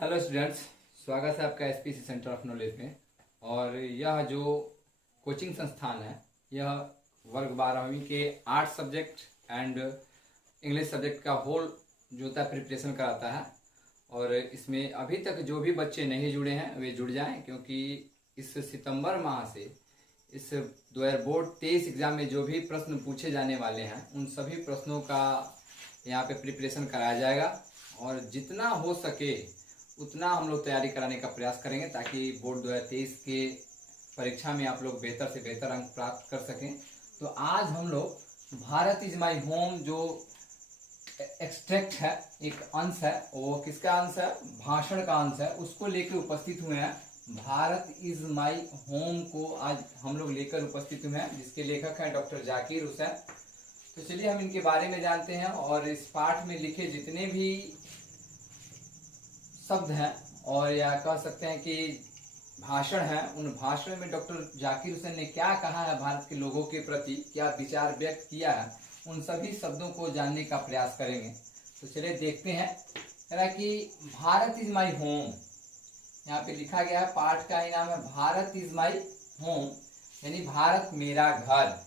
Hello students, स्वागत है आपका एसपीसी सेंटर ऑफ नॉलेज में। और यह जो कोचिंग संस्थान है यह वर्ग 12वीं के arts subject and English subject का होल जो होता है प्रिपरेशन कराता है। और इसमें अभी तक जो भी बच्चे नहीं जुड़े हैं वे जुड़ जाएं, क्योंकि इस सितंबर माह से इस 2023 बोर्ड एग्जाम में जो भी प्रश्न पूछे जाने वाले हैं उन सभी प्रश्नों का यहाँ पे प्रिपरेशन कराया जाएगा। और जितना हो सके उतना हम लोग तैयारी कराने का प्रयास करेंगे ताकि बोर्ड 2023 के परीक्षा में आप लोग बेहतर से बेहतर अंक प्राप्त कर सकें। तो आज हम लोग भारत इज माई होम जो एक्सट्रैक्ट है, एक अंश है, वो किसका अंश है? भाषण का अंश है, उसको लेकर उपस्थित हुए हैं। भारत इज माई होम को आज हम लोग लेकर उपस्थित हुए हैं, जिसके लेखक हैं डॉक्टर जाकिर हुसैन। तो चलिए हम इनके बारे में जानते हैं और इस पाठ में लिखे जितने भी शब्द हैं और या कह सकते हैं कि भाषण है, उन भाषण में डॉक्टर जाकिर हुसैन ने क्या कहा है, भारत के लोगों के प्रति क्या विचार व्यक्त किया है, उन सभी शब्दों को जानने का प्रयास करेंगे। तो चलिए देखते हैं। कह रहा है कि भारत इज माई होम, यहाँ पे लिखा गया है, पाठ का ही नाम है भारत इज माई होम, यानी भारत मेरा घर।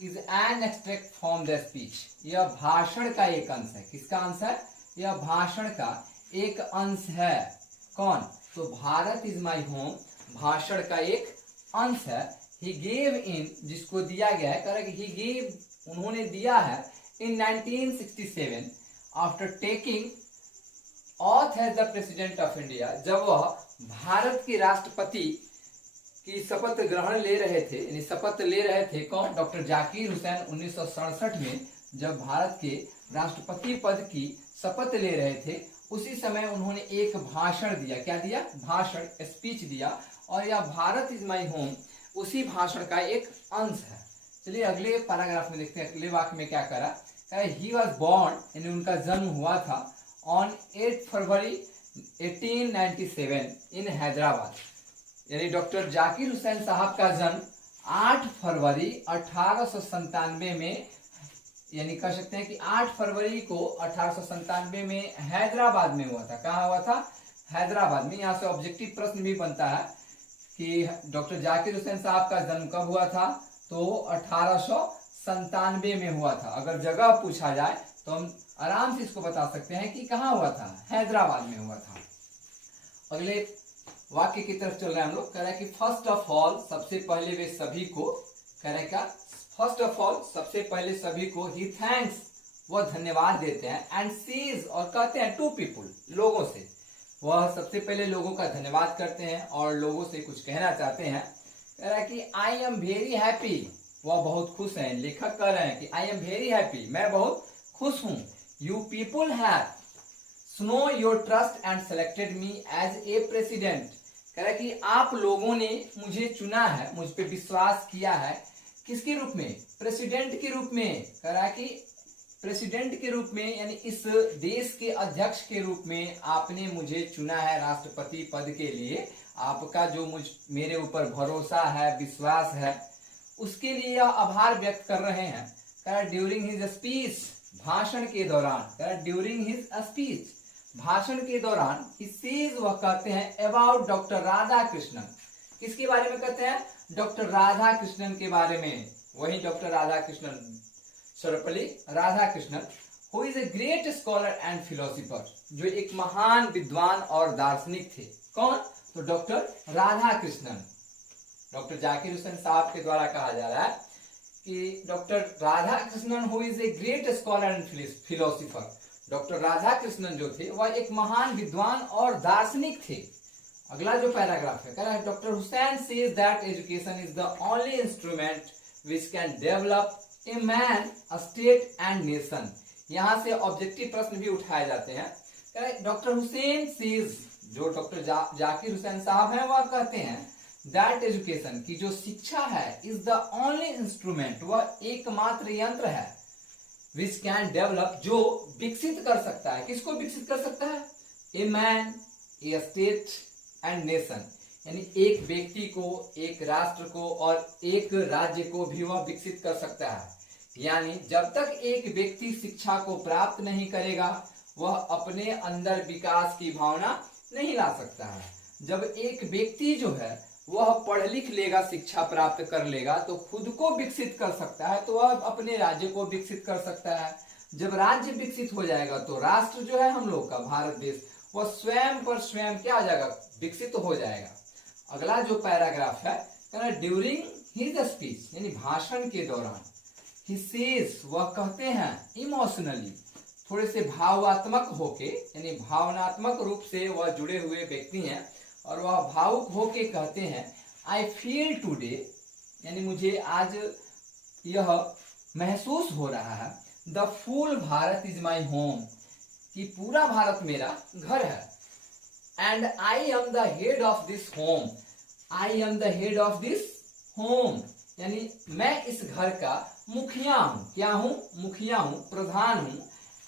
Is an extract from the speech, यह भाषण का एक अंश है। किसका अंश है? यह भाषण का एक अंश है। कौन? तो भारत इज माई होम भाषण का एक अंश है। ही गेव इन, जिसको दिया गया है, कह रहा है कि ही गेव, उन्होंने दिया है in 1967 after taking oath as the president of India, जब वह भारत के राष्ट्रपति की शपथ ग्रहण ले रहे थे, यानी शपथ ले रहे थे। कौन? डॉक्टर जाकिर हुसैन 1967 में जब भारत के राष्ट्रपति पद की शपथ ले रहे थे, उसी समय उन्होंने एक भाषण दिया। क्या दिया? भाषण, स्पीच दिया। और यह भारत इज माई होम उसी भाषण का एक अंश है। चलिए अगले पैराग्राफ में देखते हैं, अगले वाक्य में क्या करा। ही वॉज बॉर्न, यानी उनका जन्म हुआ था ऑन 8 फरवरी 1897 इन हैदराबाद, यानी डॉक्टर जाकिर हुसैन साहब का जन्म 8 फरवरी 1897 में, यानी कह सकते हैं कि 8 फरवरी को 1897 में हैदराबाद में हुआ था। कहाँ हुआ था? हैदराबाद में। यहाँ से ऑब्जेक्टिव प्रश्न भी बनता है कि डॉक्टर जाकिर हुसैन साहब का जन्म कब हुआ था? तो 1897 में हुआ था। अगर जगह पूछा जाए तो हम आराम से इसको बता सकते हैं कि कहाँ हुआ था? हैदराबाद में हुआ था। अगले वाक्य की तरफ चल रहे हैं हम लोग। कह रहा है कि फर्स्ट ऑफ ऑल, सबसे पहले वे सभी को, कह रहे क्या? फर्स्ट ऑफ ऑल, सबसे पहले सभी को, ही थैंक्स, वह धन्यवाद देते हैं, एंड सीज, और कहते हैं टू पीपुल, लोगों से। वह सबसे पहले लोगों का धन्यवाद करते हैं और लोगों से कुछ कहना चाहते हैं। कह रहा है कि आई एम वेरी हैप्पी, वह बहुत खुश हैं। लेखक कह रहे हैं कि आई एम वेरी हैप्पी, मैं बहुत खुश हूं। You people have shown your trust and selected me as a president, कह रहा है कि आप लोगों ने मुझे चुना है, मुझ पे विश्वास किया है। किसके रूप में? प्रेसिडेंट के रूप में। कह रहा है कि प्रेसिडेंट के रूप में, यानी इस देश के अध्यक्ष के रूप में आपने मुझे चुना है राष्ट्रपति पद के लिए। आपका जो मेरे ऊपर भरोसा है, विश्वास है, उसके लिए यह आभार व्यक्त कर रहे हैं। कह रहा है ड्यूरिंग हिज स्पीच, भाषण के दौरान। कह रहा है ड्यूरिंग हिज स्पीच, भाषण के दौरान। वह कहते हैं अबाउट डॉक्टर राधा कृष्णन, किसके बारे में कहते हैं? डॉक्टर राधा कृष्णन के बारे में। वही doctor Radha Krishnan, Sarvepalli Radha Krishnan, who is a great scholar and philosopher, जो एक महान विद्वान और दार्शनिक थे। कौन? तो डॉक्टर राधा कृष्णन। डॉक्टर जाकिर हुसैन साहब के द्वारा कहा जा रहा है कि doctor Radha Krishnan who is a great scholar and philosopher, doctor Radha Krishnan जो थे वह एक महान विद्वान और दार्शनिक थे। अगला जो पैराग्राफ है, कह रहा है doctor Hussain says that education is the only instrument which can develop a man, a state and nation. यहां से ऑब्जेक्टिव प्रश्न भी उठाए जाते हैं। कह रहा है डॉक्टर हुसैन सेज, जो डॉक्टर जाकिर हुसैन साहब हैं, वह कहते हैं दैट एजुकेशन, की जो शिक्षा है, इज द ओनली इंस्ट्रूमेंट, वह एकमात्र यंत्र है, विच कैन डेवलप, जो विकसित कर सकता है। किसको विकसित कर सकता है? A man, A state and nation, यानी एक व्यक्ति को, एक राष्ट्र को और एक राज्य को भी वह विकसित कर सकता है। यानी जब तक एक व्यक्ति शिक्षा को प्राप्त नहीं करेगा, वह अपने अंदर विकास की भावना नहीं ला सकता है। जब एक व्यक्ति जो है वह पढ़ लिख लेगा, शिक्षा प्राप्त कर लेगा, तो खुद को विकसित कर सकता है, तो वह अपने राज्य को विकसित कर सकता है। जब राज्य विकसित हो जाएगा तो राष्ट्र जो है हम लोग का भारत देश, वह स्वयं पर स्वयं क्या हो जाएगा, विकसित हो जाएगा। अगला जो पैराग्राफ है, ड्यूरिंग हिज स्पीच, यानी भाषण के दौरान, ही सेज, वह कहते हैं, इमोशनली, थोड़े से भावात्मक होके, यानी भावनात्मक रूप से वह जुड़े हुए व्यक्ति हैं और वह भावुक होके कहते हैं, आई फील टुडे, यानी मुझे आज यह महसूस हो रहा है, the full Bharat is my home, कि पूरा भारत मेरा घर है, and I am the head of this home, I am the head of this home, यानी मैं इस घर का मुखिया हूं। क्या हूं? मुखिया हूं, प्रधान हूं।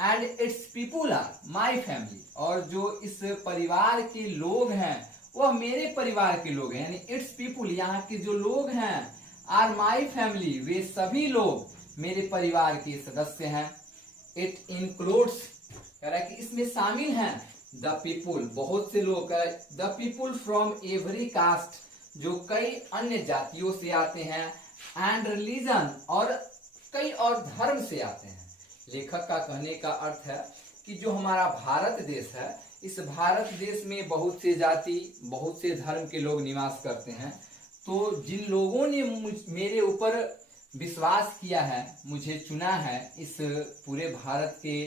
And its people are my family, और जो इस परिवार के लोग हैं वह मेरे परिवार के लोग हैं, यानी इट्स पीपुल, यहाँ के जो लोग हैं, आर माई फैमिली, वे सभी लोग मेरे परिवार के सदस्य हैं। इट इंक्लूड्स, कह रहा है कि इसमें शामिल हैं, द पीपुल, बहुत से लोग, the people from every caste, जो कई अन्य जातियों से आते हैं, एंड रिलीजन, और कई और धर्म से आते हैं। लेखक का कहने का अर्थ है कि जो हमारा भारत देश है, इस भारत देश में बहुत से जाति, बहुत से धर्म के लोग निवास करते हैं। तो जिन लोगों ने मेरे ऊपर विश्वास किया है, मुझे चुना है इस पूरे भारत के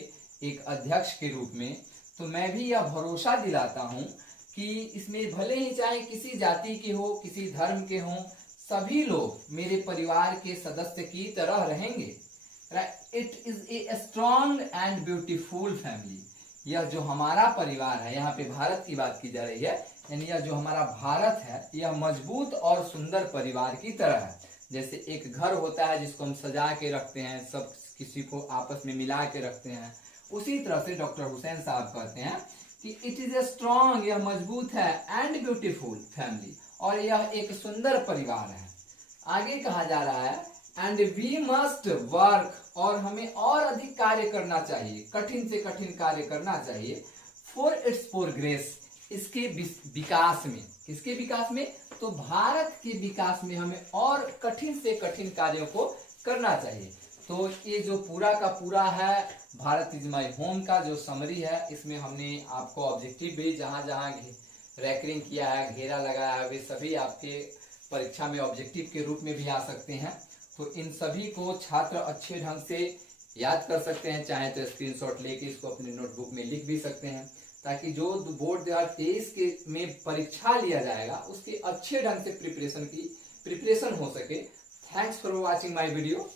एक अध्यक्ष के रूप में, तो मैं भी यह भरोसा दिलाता हूं कि इसमें भले ही चाहे किसी जाति के हो, किसी धर्म के हो, सभी लोग मेरे परिवार के सदस्य की तरह रहेंगे। It is a strong and beautiful family, यह जो हमारा परिवार है, यहाँ पे भारत की बात की जा रही है, यानी यह जो हमारा भारत है, यह मजबूत और सुंदर परिवार की तरह है। जैसे एक घर होता है जिसको हम सजा के रखते हैं, सब किसी को आपस में मिला के रखते हैं, उसी तरह से डॉक्टर हुसैन साहब कहते हैं कि इट इज ए स्ट्रॉन्ग, यह मजबूत है, एंड ब्यूटीफुल फैमिली, और यह एक सुंदर परिवार है। आगे कहा जा रहा है, एंड वी मस्ट वर्क, और हमें और अधिक कार्य करना चाहिए, कठिन से कठिन कार्य करना चाहिए, फॉर इट्स प्रोग्रेस, इसके विकास में। किसके विकास में? तो भारत के विकास में हमें और कठिन से कठिन कार्यों को करना चाहिए। तो ये जो पूरा का पूरा है भारत इज माई होम का जो समरी है, इसमें हमने आपको ऑब्जेक्टिव भी जहां जहां रैकरिंग किया है, घेरा लगाया है, वे सभी आपके परीक्षा में ऑब्जेक्टिव के रूप में भी आ सकते हैं। तो इन सभी को छात्र अच्छे ढंग से याद कर सकते हैं, चाहे तो स्क्रीनशॉट लेके इसको अपने नोटबुक में लिख भी सकते हैं, ताकि जो बोर्ड 2023 के में परीक्षा लिया जाएगा उसके अच्छे ढंग से प्रिपरेशन हो सके। Thanks for watching my video.